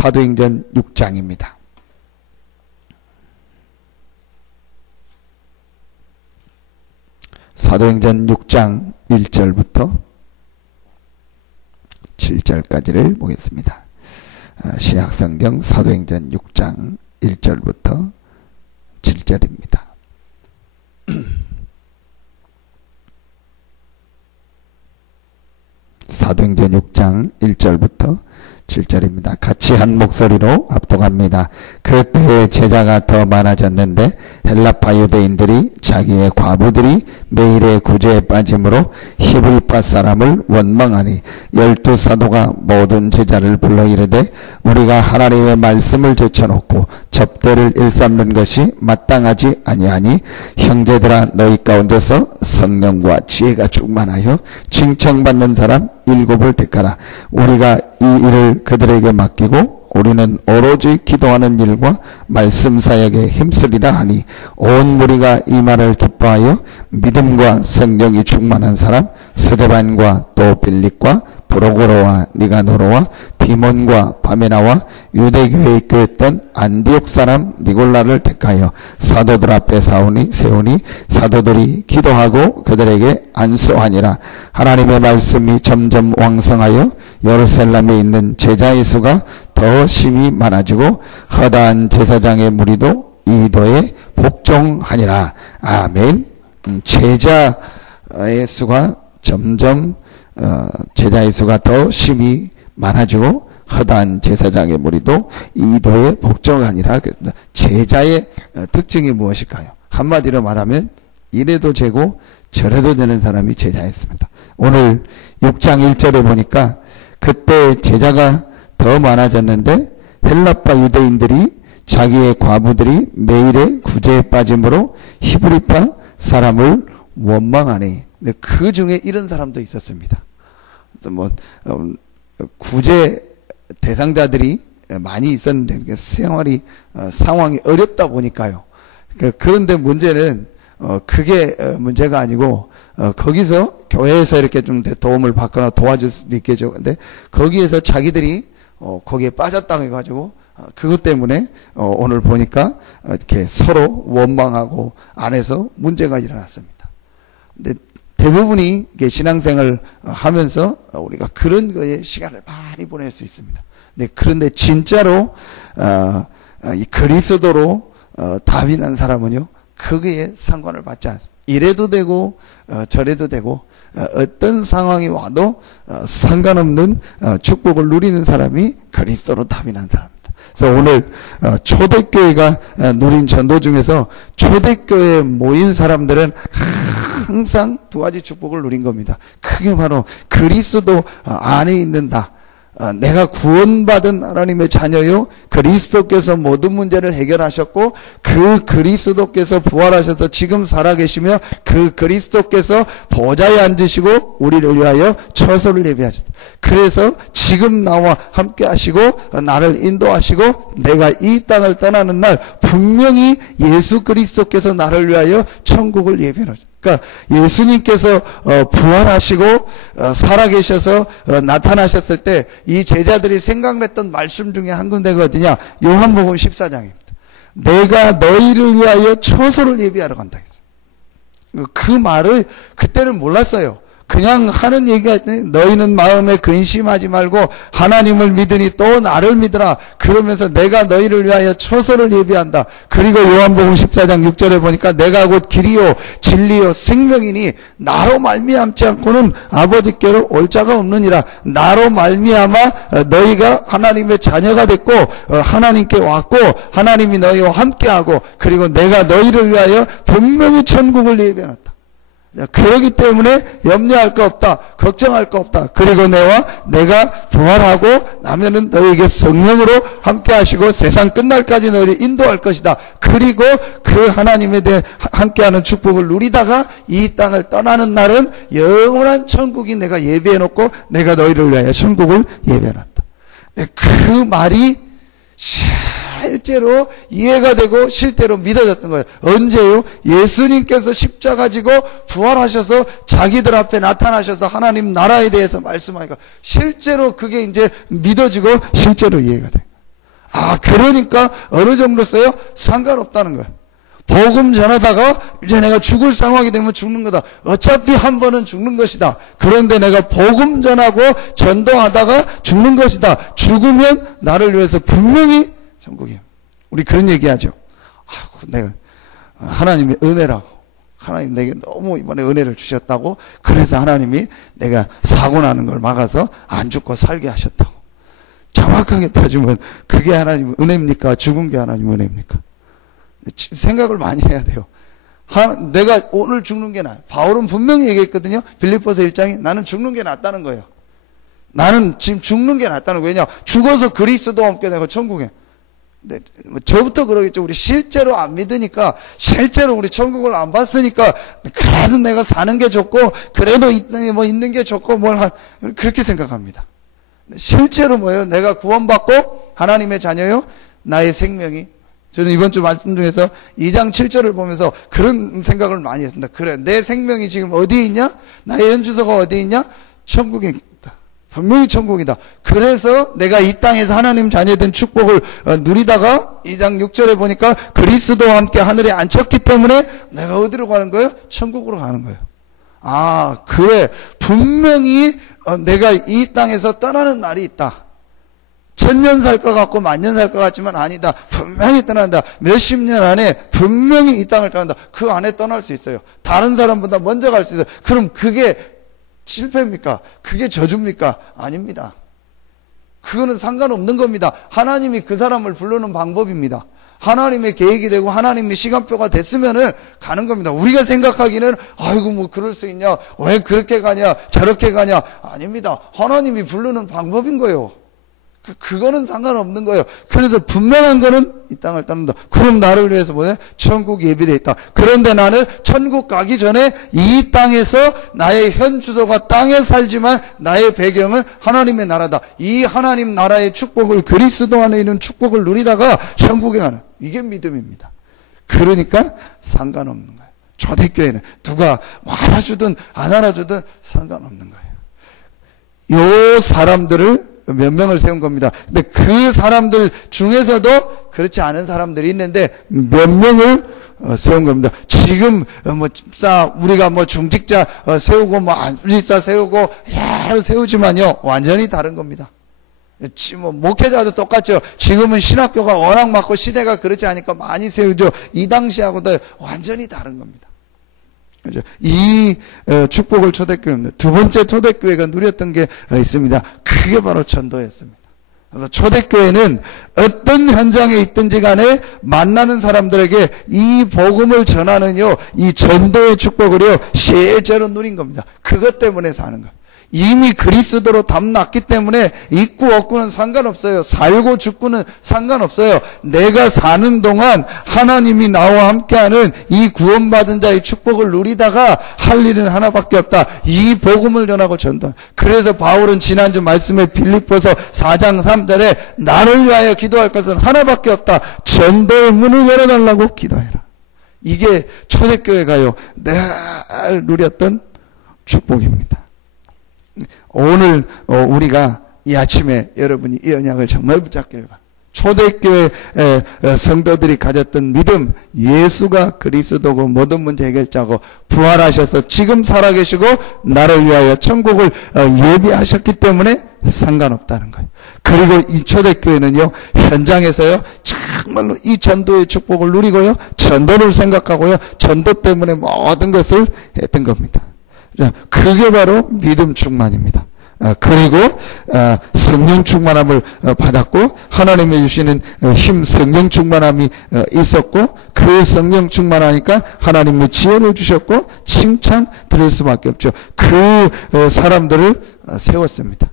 사도행전 6장입니다. 사도행전 6장 1절부터 7절까지를 보겠습니다. 신약성경 사도행전 6장 1절부터 7절입니다. 사도행전 6장 1절부터 7절입니다. 같이 한 목소리로 합독합니다. 그때의 제자가 더 많아졌는데 헬라파 유대인들이 자기의 과부들이 매일의 구제에 빠짐으로 히브리파 사람을 원망하니 12사도가 모든 제자를 불러 이르되 우리가 하나님의 말씀을 제쳐놓고 접대를 일삼는 것이 마땅하지 아니하니 형제들아 너희 가운데서 성령과 지혜가 충만하여 칭찬받는 사람 7을 택하라. 우리가 이 일을 그들에게 맡기고 우리는 오로지 기도하는 일과 말씀 사역에 힘쓰리라 하니 온 무리가 이 말을 기뻐하여 믿음과 성령이 충만한 사람 스데반과 또 빌립과 브로고로와 니가노로와 디몬과 바메나와 유대교에 입교했던 안디옥 사람 니골라를 택하여 사도들 앞에 세우니 사도들이 기도하고 그들에게 안수하니라. 하나님의 말씀이 점점 왕성하여 예루살렘에 있는 제자의 수가 더 심히 많아지고 허다한 제사장의 무리도 이도에 복종하니라. 아멘. 제자의 수가 점점 제자의 수가 더 심히 많아지고 허다한 제사장의 무리도 이도에 복종하니라. 제자의 특징이 무엇일까요? 한마디로 말하면 이래도 되고 저래도 되는 사람이 제자였습니다. 오늘 6장 1절에 보니까 그때 제자가 더 많아졌는데 헬라파 유대인들이 자기의 과부들이 매일의 구제에 빠짐으로 히브리파 사람을 원망하니 그 중에 이런 사람도 있었습니다. 구제 대상자들이 많이 있었는데 생활이 상황이 어렵다 보니까요. 그런데 문제는 그게 문제가 아니고 거기서 교회에서 이렇게 좀 도움을 받거나 도와줄 수도 있겠죠. 근데 거기에서 자기들이 거기에 빠졌다고 해가지고 그것 때문에 오늘 보니까 이렇게 서로 원망하고 안에서 문제가 일어났습니다. 근데 대부분이 신앙생활을 하면서 우리가 그런 거에 시간을 많이 보낼 수 있습니다. 그런데 진짜로 이 그리스도로 답이 난 사람은요, 거기에 상관을 받지 않습니다. 이래도 되고 저래도 되고 어떤 상황이 와도 상관없는 축복을 누리는 사람이 그리스도로 답이 난 사람입니다. 그래서 오늘 초대교회가 누린 전도 중에서 초대교회에 모인 사람들은 항상 두 가지 축복을 누린 겁니다. 그게 바로 그리스도 안에 있는다. 내가 구원받은 하나님의 자녀요, 그리스도께서 모든 문제를 해결하셨고 그 그리스도께서 부활하셔서 지금 살아계시며 그 그리스도께서 보좌에 앉으시고 우리를 위하여 처소를 예비하셨다. 그래서 지금 나와 함께 하시고 나를 인도하시고 내가 이 땅을 떠나는 날 분명히 예수 그리스도께서 나를 위하여 천국을 예비하셨다. 그러니까 예수님께서 부활하시고 살아계셔서 나타나셨을 때 이 제자들이 생각했던 말씀 중에 한 군데가 어디냐? 요한복음 14장입니다. 내가 너희를 위하여 처소를 예비하러 간다 했어요. 그 말을 그때는 몰랐어요. 그냥 하는 얘기가 너희는 마음에 근심하지 말고 하나님을 믿으니 또 나를 믿으라. 그러면서 내가 너희를 위하여 처소를 예비한다. 그리고 요한복음 14장 6절에 보니까 내가 곧 길이요 진리요 생명이니 나로 말미암지 않고는 아버지께로 올 자가 없느니라. 나로 말미암아 너희가 하나님의 자녀가 됐고 하나님께 왔고 하나님이 너희와 함께하고 그리고 내가 너희를 위하여 분명히 천국을 예비해놨다. 그러기 때문에 염려할 거 없다. 걱정할 거 없다. 그리고 내가 부활하고 나면은 너희에게 성령으로 함께 하시고 세상 끝날까지 너희를 인도할 것이다. 그리고 그 하나님에 대해 함께하는 축복을 누리다가 이 땅을 떠나는 날은 영원한 천국이 내가 예비해 놓고 내가 너희를 위하여 천국을 예비해 놨다. 그 말이 실제로 이해가 되고 실제로 믿어졌던 거예요. 언제요? 예수님께서 십자가 지고 부활하셔서 자기들 앞에 나타나셔서 하나님 나라에 대해서 말씀하니까 실제로 그게 이제 믿어지고 실제로 이해가 돼요. 그러니까 어느 정도 써요? 상관없다는 거예요. 복음 전하다가 이제 내가 죽을 상황이 되면 죽는 거다. 어차피 한 번은 죽는 것이다. 그런데 내가 복음 전하고 전도하다가 죽는 것이다. 죽으면 나를 위해서 분명히 천국이에요. 우리 그런 얘기하죠. 내가 하나님의 은혜라고. 하나님 내게 너무 이번에 은혜를 주셨다고. 그래서 하나님이 내가 사고 나는 걸 막아서 안 죽고 살게 하셨다고. 정확하게 따지면 그게 하나님 은혜입니까? 죽은 게 하나님 은혜입니까? 생각을 많이 해야 돼요. 내가 오늘 죽는 게 나아요. 바울은 분명히 얘기했거든요. 빌립보서 1장에 나는 죽는 게 낫다는 거예요. 나는 지금 죽는 게 낫다는 거예요. 왜냐? 죽어서 그리스도와 함께 내가 천국에. 네, 저부터 그러겠죠. 우리 실제로 안 믿으니까, 실제로 우리 천국을 안 봤으니까, 그래도 내가 사는 게 좋고, 그래도 있는 게 좋고, 그렇게 생각합니다. 실제로 뭐예요? 내가 구원받고 하나님의 자녀요? 나의 생명이. 저는 이번 주 말씀 중에서 2장 7절을 보면서 그런 생각을 많이 했습니다. 그래, 내 생명이 지금 어디에 있냐? 나의 현주소가 어디에 있냐? 천국에 있다. 분명히 천국이다. 그래서 내가 이 땅에서 하나님 자녀된 축복을 누리다가 2장 6절에 보니까 그리스도와 함께 하늘에 앉혔기 때문에 내가 어디로 가는 거예요? 천국으로 가는 거예요. 그래. 분명히 내가 이 땅에서 떠나는 날이 있다. 1000년 살 것 같고 만년 살 것 같지만 아니다. 분명히 떠난다. 몇십 년 안에 분명히 이 땅을 떠난다. 그 안에 떠날 수 있어요. 다른 사람보다 먼저 갈 수 있어요. 그럼 그게 실패입니까? 그게 저주입니까? 아닙니다. 그거는 상관없는 겁니다. 하나님이 그 사람을 부르는 방법입니다. 하나님의 계획이 되고 하나님의 시간표가 됐으면은 가는 겁니다. 우리가 생각하기는 아이고 그럴 수 있냐? 왜 그렇게 가냐? 저렇게 가냐? 아닙니다. 하나님이 부르는 방법인 거예요. 그거는 상관없는 거예요. 그래서 분명한 거는 이 땅을 떠난다. 그럼 나를 위해서 뭐냐? 천국이 예비되어 있다. 그런데 나는 천국 가기 전에 이 땅에서 나의 현 주소가 땅에 살지만 나의 배경은 하나님의 나라다. 이 하나님 나라의 축복을, 그리스도 안에 있는 축복을 누리다가 천국에 가는, 이게 믿음입니다. 그러니까 상관없는 거예요. 초대교회는 누가 알아주든 안 알아주든 상관없는 거예요. 요 사람들을 몇 명을 세운 겁니다. 근데 그 사람들 중에서도 그렇지 않은 사람들이 있는데 몇 명을 세운 겁니다. 지금 우리가 중직자 세우고 안주직자 세우고 여러 세우지만요, 완전히 다른 겁니다. 목회자도 똑같죠. 지금은 신학교가 워낙 많고 시대가 그렇지 않으니까 많이 세우죠. 이 당시하고도 완전히 다른 겁니다. 이 축복을 초대교회입니다. 두 번째 초대교회가 누렸던 게 있습니다. 그게 바로 전도였습니다. 그래서 초대교회는 어떤 현장에 있든지 간에 만나는 사람들에게 이 복음을 전하는요, 이 전도의 축복을요, 실제로 누린 겁니다. 그것 때문에 사는 거예요. 이미 그리스도로 담났기 때문에 있고 없고는 상관없어요. 살고 죽고는 상관없어요. 내가 사는 동안 하나님이 나와 함께하는 이 구원받은 자의 축복을 누리다가 할 일은 하나밖에 없다. 이 복음을 전하고 전도. 그래서 바울은 지난주 말씀에 빌립보서 4장 3절에 나를 위하여 기도할 것은 하나밖에 없다. 전도의 문을 열어달라고 기도해라. 이게 초대교회가요, 늘 누렸던 축복입니다. 오늘 우리가 이 아침에 여러분이 이 언약을 정말 붙잡기를 바랍니다. 초대교회 성도들이 가졌던 믿음, 예수가 그리스도고 모든 문제 해결자고 부활하셔서 지금 살아계시고 나를 위하여 천국을 예비하셨기 때문에 상관없다는 거예요. 그리고 이 초대교회는요, 현장에서요, 정말로 이 전도의 축복을 누리고요, 전도를 생각하고요, 전도 때문에 모든 것을 했던 겁니다. 그게 바로 믿음 충만입니다. 그리고 성령 충만함을 받았고, 하나님이 주시는 힘, 성령 충만함이 있었고, 그 성령 충만하니까 하나님의 지혜를 주셨고 칭찬 드릴 수밖에 없죠. 그 사람들을 세웠습니다.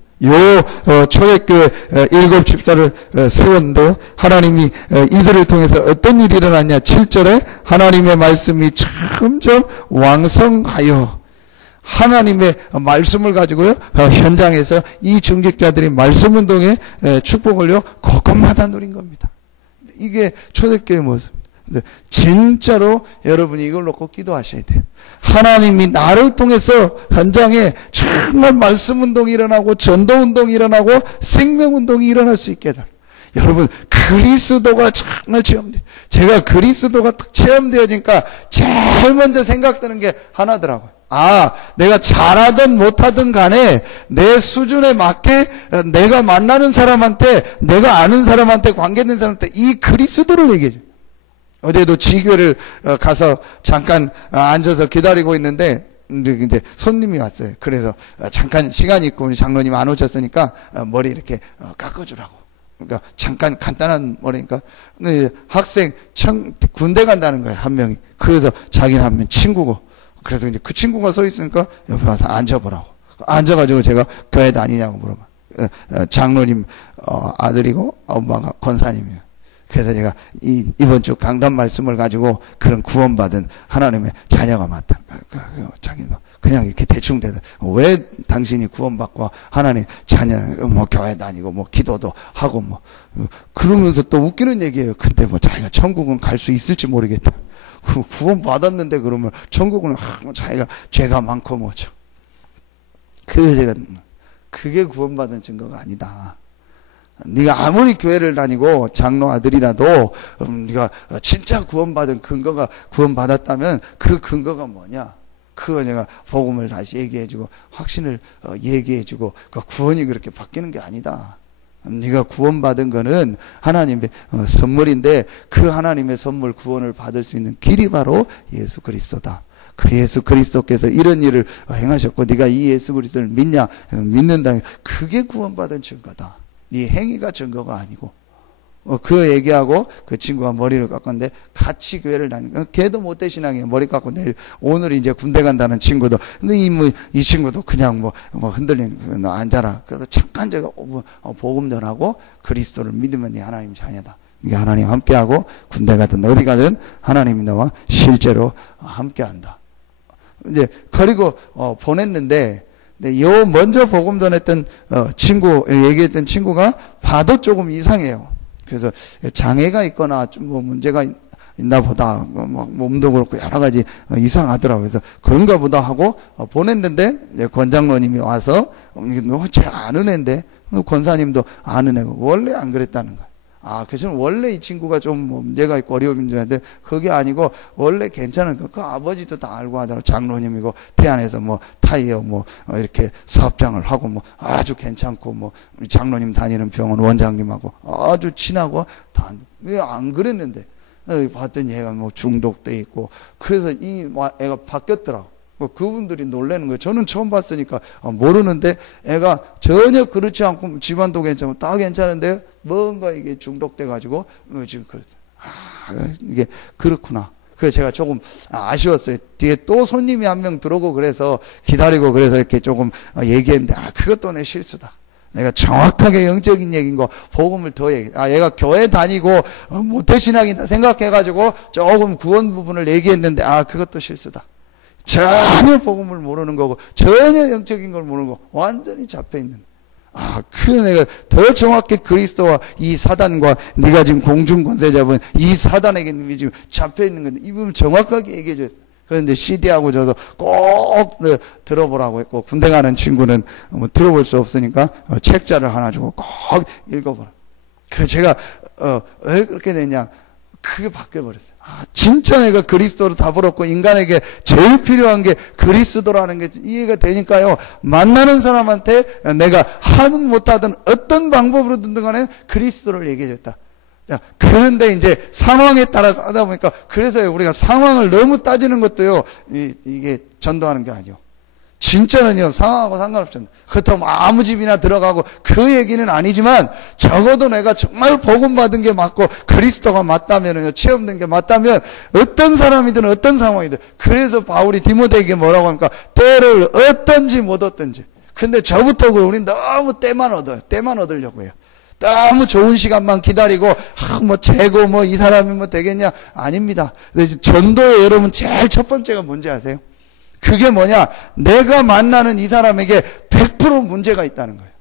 초대교회 7 집사를 세웠는데요, 하나님이 이들을 통해서 어떤 일이 일어났냐. 7절에 하나님의 말씀이 점점 왕성하여, 하나님의 말씀을 가지고요, 현장에서 이 중직자들이 말씀 운동의 축복을요, 곳곳마다 누린 겁니다. 이게 초대교회의 모습입니다. 진짜로 여러분이 이걸 놓고 기도하셔야 돼요. 하나님이 나를 통해서 현장에 정말 말씀 운동이 일어나고 전도 운동이 일어나고 생명 운동이 일어날 수 있게 해달라. 여러분, 그리스도가 정말 체험돼. 제가 그리스도가 딱 체험되어지니까 제일 먼저 생각드는 게 하나더라고요. 아, 내가 잘하든 못하든 간에 내 수준에 맞게 내가 만나는 사람한테, 내가 아는 사람한테, 관계된 사람한테 이 그리스도를 얘기해줘요. 어제도 지교를 가서 잠깐 앉아서 기다리고 있는데, 근데 손님이 왔어요. 그래서 잠깐 시간이 있고 우리 장로님 안 오셨으니까 머리 이렇게 깎아주라고. 그러니까 잠깐 간단한 머리니까 학생 군대 간다는 거예요, 한 명이. 그래서 자기는 한 명 친구고. 그래서 이제 그 친구가 서 있으니까 옆에 와서 앉아보라고. 앉아가지고 제가 교회 다니냐고 물어봐. 장로님 아들이고 엄마가 권사님이에요. 그래서 제가 이번 주 강단 말씀을 가지고 그런 구원받은 하나님의 자녀가 맞다. 자기는 그냥 이렇게 대충 대다. 왜 당신이 구원받고 하나님 자녀, 뭐 교회 다니고 뭐 기도도 하고 뭐 그러면서 또 웃기는 얘기예요. 근데 뭐 자기가 천국은 갈 수 있을지 모르겠다. 구원받았는데 그러면 천국은 뭐 자기가 죄가 많고 뭐죠. 그래서 제가 그게 구원받은 증거가 아니다. 네가 아무리 교회를 다니고 장로 아들이라도 네가 진짜 구원받은 근거가 구원받았다면 그 근거가 뭐냐? 그거 내가 복음을 다시 얘기해주고 확신을 얘기해주고 그 구원이 그렇게 바뀌는 게 아니다. 네가 구원받은 거는 하나님의 선물인데 그 하나님의 선물 구원을 받을 수 있는 길이 바로 예수 그리스도다. 그 예수 그리스도께서 이런 일을 행하셨고 네가 이 예수 그리스도를 믿냐? 믿는다. 그게 구원받은 증거다. 네 행위가 증거가 아니고. 그 얘기하고 그 친구가 머리를 깎았는데 같이 교회를 다니니까 걔도 못돼 신앙이에요. 머리 깎고 내일 오늘 이제 군대 간다는 친구도. 근데 이 친구도 그냥 뭐 흔들리는 너 앉아라. 그래서 잠깐 제가 복음 전하고 그리스도를 믿으면 네 하나님 자녀다. 이게 하나님 함께하고 군대 가든 어디 가든 하나님이 너와 실제로 함께한다. 이제 그리고 보냈는데 요 먼저 복음 전했던 친구 얘기했던 친구가 봐도 조금 이상해요. 그래서 장애가 있거나 좀 뭐 문제가 있나 보다. 뭐 몸도 그렇고 여러 가지 이상하더라고요. 그래서 그런가 보다 하고 보냈는데 권장로님이 와서 제 아는 애인데 권사님도 아는 애고 원래 안 그랬다는 거예요. 그래서 원래 이 친구가 좀 문제가 있고 어려움이 있는데 그게 아니고 원래 괜찮은 거. 그 아버지도 다 알고 하더라고. 장로님이고 태안에서 뭐 타이어 뭐 이렇게 사업장을 하고 뭐 아주 괜찮고 뭐 장로님 다니는 병원 원장님하고 아주 친하고 다 안 그랬는데 봤더니 얘가 뭐 중독돼 있고 그래서 이 애가 바뀌었더라고. 그분들이 놀라는 거예요. 저는 처음 봤으니까 모르는데 애가 전혀 그렇지 않고 집안도 괜찮고 다 괜찮은데 뭔가 이게 중독돼 가지고 지금 그렇다. 이게 그렇구나. 그래서 제가 조금 아쉬웠어요. 뒤에 또 손님이 한 명 들어오고 그래서 기다리고 그래서 이렇게 조금 얘기했는데 그것도 내 실수다. 내가 정확하게 영적인 얘기인 거 복음을 더 얘기. 얘가 교회 다니고 모태신앙이다 생각해가지고 조금 구원 부분을 얘기했는데 그것도 실수다. 전혀 복음을 모르는 거고 전혀 영적인 걸 모르는 거 완전히 잡혀있는. 그래 내가 더 정확히 그리스도와 이 사단과 네가 지금 공중권세 잡은 이 사단에게 지금 잡혀있는 건데 이 부분 정확하게 얘기해줘요. 그런데 CD하고 저도 꼭 들어보라고 했고 군대 가는 친구는 뭐 들어볼 수 없으니까 책자를 하나 주고 꼭 읽어보라. 그래서 제가 왜 그렇게 됐냐. 그게 바뀌어버렸어요. 진짜 내가 그리스도로 답을 얻고 인간에게 제일 필요한 게 그리스도라는 게 이해가 되니까요. 만나는 사람한테 내가 하든 못하든 어떤 방법으로든 간에 그리스도를 얘기해줬다. 자, 그런데 이제 상황에 따라서 하다 보니까 그래서 우리가 상황을 너무 따지는 것도요. 이게 전도하는 게 아니요. 진짜는요, 상황하고 상관없잖아요. 그렇다고 아무 집이나 들어가고 그 얘기는 아니지만 적어도 내가 정말 복음받은 게 맞고 그리스도가 맞다면요, 체험된 게 맞다면 어떤 사람이든 어떤 상황이든 그래서 바울이 디모데에게 뭐라고 합니까? 때를 얻든지 못 얻든지. 근데 저부터 우린 너무 때만 얻으려고 해요. 너무 좋은 시간만 기다리고 뭐 재고 뭐 이 사람이 뭐 되겠냐? 아닙니다. 전도에 여러분 제일 첫 번째가 뭔지 아세요? 그게 뭐냐? 내가 만나는 이 사람에게 100% 문제가 있다는 거예요.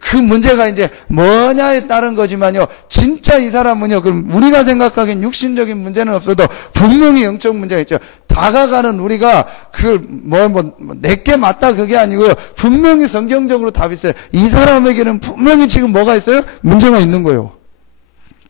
그 문제가 이제 뭐냐에 따른 거지만요. 진짜 이 사람은요. 그럼 우리가 생각하기엔 육신적인 문제는 없어도 분명히 영적 문제가 있죠. 다가가는 우리가 그걸 내게 맞다 그게 아니고요. 분명히 성경적으로 답이 있어요. 이 사람에게는 분명히 지금 뭐가 있어요? 문제가 있는 거예요.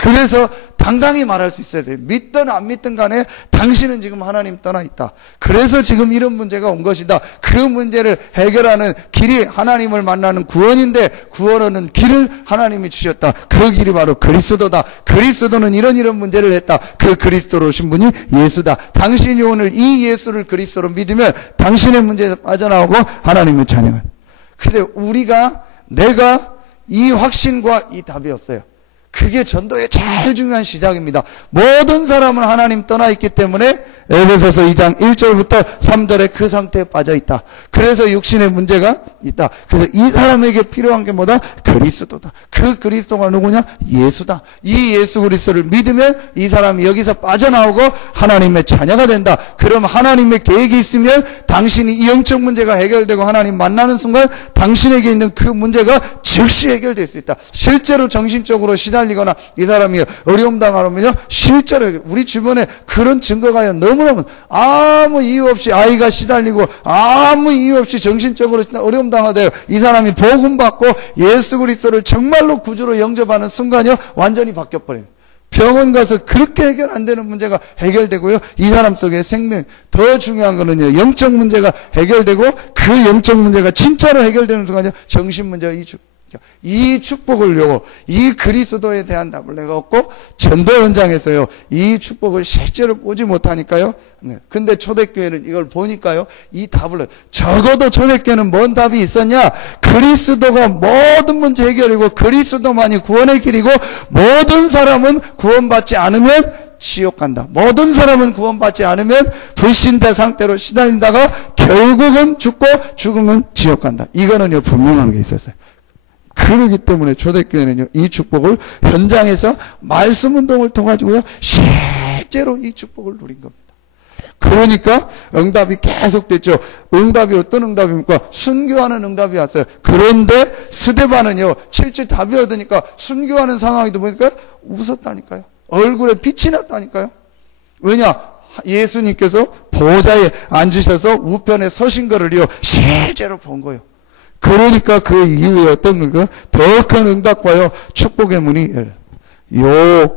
그래서 당당히 말할 수 있어야 돼요. 믿든 안 믿든 간에 당신은 지금 하나님 떠나 있다. 그래서 지금 이런 문제가 온 것이다. 그 문제를 해결하는 길이 하나님을 만나는 구원인데 구원하는 길을 하나님이 주셨다. 그 길이 바로 그리스도다. 그리스도는 이런 문제를 했다. 그 그리스도로 오신 분이 예수다. 당신이 오늘 이 예수를 그리스도로 믿으면 당신의 문제에서 빠져나오고 하나님의 자녀가. 근데 내가 이 확신과 이 답이 없어요. 그게 전도의 제일 중요한 시작입니다. 모든 사람은 하나님 떠나 있기 때문에 에베소서 2장 1절부터 3절에 그 상태에 빠져 있다. 그래서 육신의 문제가 있다. 그래서 이 사람에게 필요한 게 뭐다? 그리스도다. 그 그리스도가 누구냐? 예수다. 이 예수 그리스도를 믿으면 이 사람이 여기서 빠져나오고 하나님의 자녀가 된다. 그럼 하나님의 계획이 있으면 당신이 이 영적 문제가 해결되고 하나님 만나는 순간 당신에게 있는 그 문제가 즉시 해결될 수 있다. 실제로 정신적으로 시달리거나 이 사람이 어려움 당하면요, 실제로 우리 주변에 그런 증거가 너무너무 아무 이유 없이 아이가 시달리고 아무 이유 없이 정신적으로 어려움 당하대요. 이 사람이 복음 받고 예수 그리스도를 정말로 구주로 영접하는 순간요, 완전히 바뀌어버려요. 병원 가서 그렇게 해결 안 되는 문제가 해결되고요. 이 사람 속에 생명, 더 중요한 거는요, 영적 문제가 해결되고 그 영적 문제가 진짜로 해결되는 순간요, 정신 문제가 이 축복을요, 이 그리스도에 대한 답을 내가 얻고 전도 현장에서요, 이 축복을 실제로 보지 못하니까요. 네. 근데 초대교회는 이걸 보니까요, 이 답을, 적어도 초대교회는 뭔 답이 있었냐? 그리스도가 모든 문제 해결이고 그리스도만이 구원의 길이고 모든 사람은 구원받지 않으면 지옥 간다. 모든 사람은 구원받지 않으면 불신대 상태로 시달리다가 결국은 죽고 죽으면 지옥 간다. 이거는요, 분명한 게 있었어요. 그러기 때문에 초대교회는요, 이 축복을 현장에서 말씀 운동을 통해가지고요, 실제로 이 축복을 누린 겁니다. 그러니까 응답이 계속됐죠. 응답이 어떤 응답입니까? 순교하는 응답이 왔어요. 그런데 스데반은요, 실제 답이 얻으니까 순교하는 상황이다 보니까 웃었다니까요. 얼굴에 빛이 났다니까요. 왜냐? 예수님께서 보좌에 앉으셔서 우편에 서신 거를요, 실제로 본 거예요. 그러니까 그 이후에 어떤 건가? 더 큰 응답과요, 축복의 문이 열려요.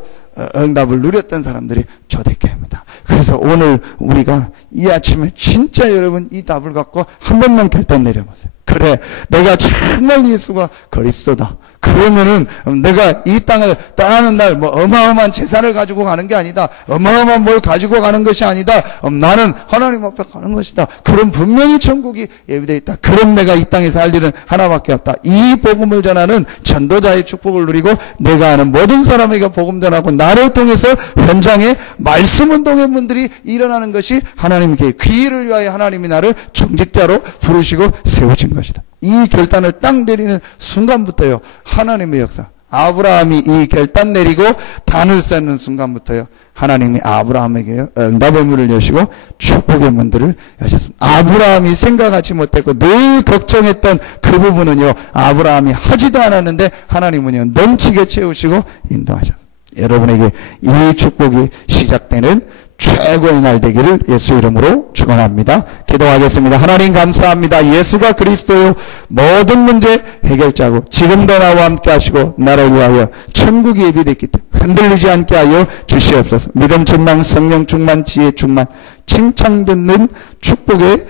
응답을 누렸던 사람들이 초대교회입니다. 그래서 오늘 우리가 이 아침에 진짜 여러분 이 답을 갖고 한 번만 결단 내려보세요. 그래, 내가 정말 예수가 그리스도다. 그러면은 내가 이 땅을 떠나는 날 뭐 어마어마한 재산을 가지고 가는 게 아니다. 어마어마한 뭘 가지고 가는 것이 아니다. 나는 하나님 앞에 가는 것이다. 그럼 분명히 천국이 예비되어 있다. 그럼 내가 이 땅에서 할 일은 하나밖에 없다. 이 복음을 전하는 전도자의 축복을 누리고 내가 아는 모든 사람에게 복음 전하고 나를 통해서 현장에 말씀 운동의 문들이 일어나는 것이 하나님께 그 일을 위하여 하나님이 나를 중직자로 부르시고 세우신 것이다. 이 결단을 딱 내리는 순간부터요, 하나님의 역사, 아브라함이 이 결단 내리고 단을 쌓는 순간부터요, 하나님이 아브라함에게 응답의 문을 여시고 축복의 문들을 여셨습니다. 아브라함이 생각하지 못했고 늘 걱정했던 그 부분은요, 아브라함이 하지도 않았는데 하나님은요, 넘치게 채우시고 인도하셨습니다. 여러분에게 이 축복이 시작되는 최고의 날 되기를 예수 이름으로 축원합니다. 기도하겠습니다. 하나님 감사합니다. 예수가 그리스도요, 모든 문제 해결자고 지금도 나와 함께 하시고 나를 위하여 천국이 예비됐기 때문에 흔들리지 않게 하여 주시옵소서. 믿음 전망 성령 충만 지혜 충만 칭찬 듣는 축복의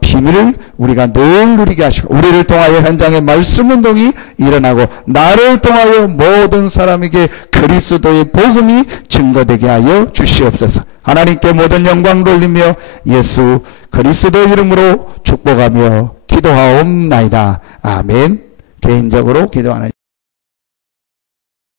비밀을 우리가 늘 누리게 하시고 우리를 통하여 현장에 말씀 운동이 일어나고 나를 통하여 모든 사람에게 그리스도의 복음이 증거되게 하여 주시옵소서. 하나님께 모든 영광 돌리며 예수 그리스도 이름으로 축복하며 기도하옵나이다. 아멘. 개인적으로 기도하는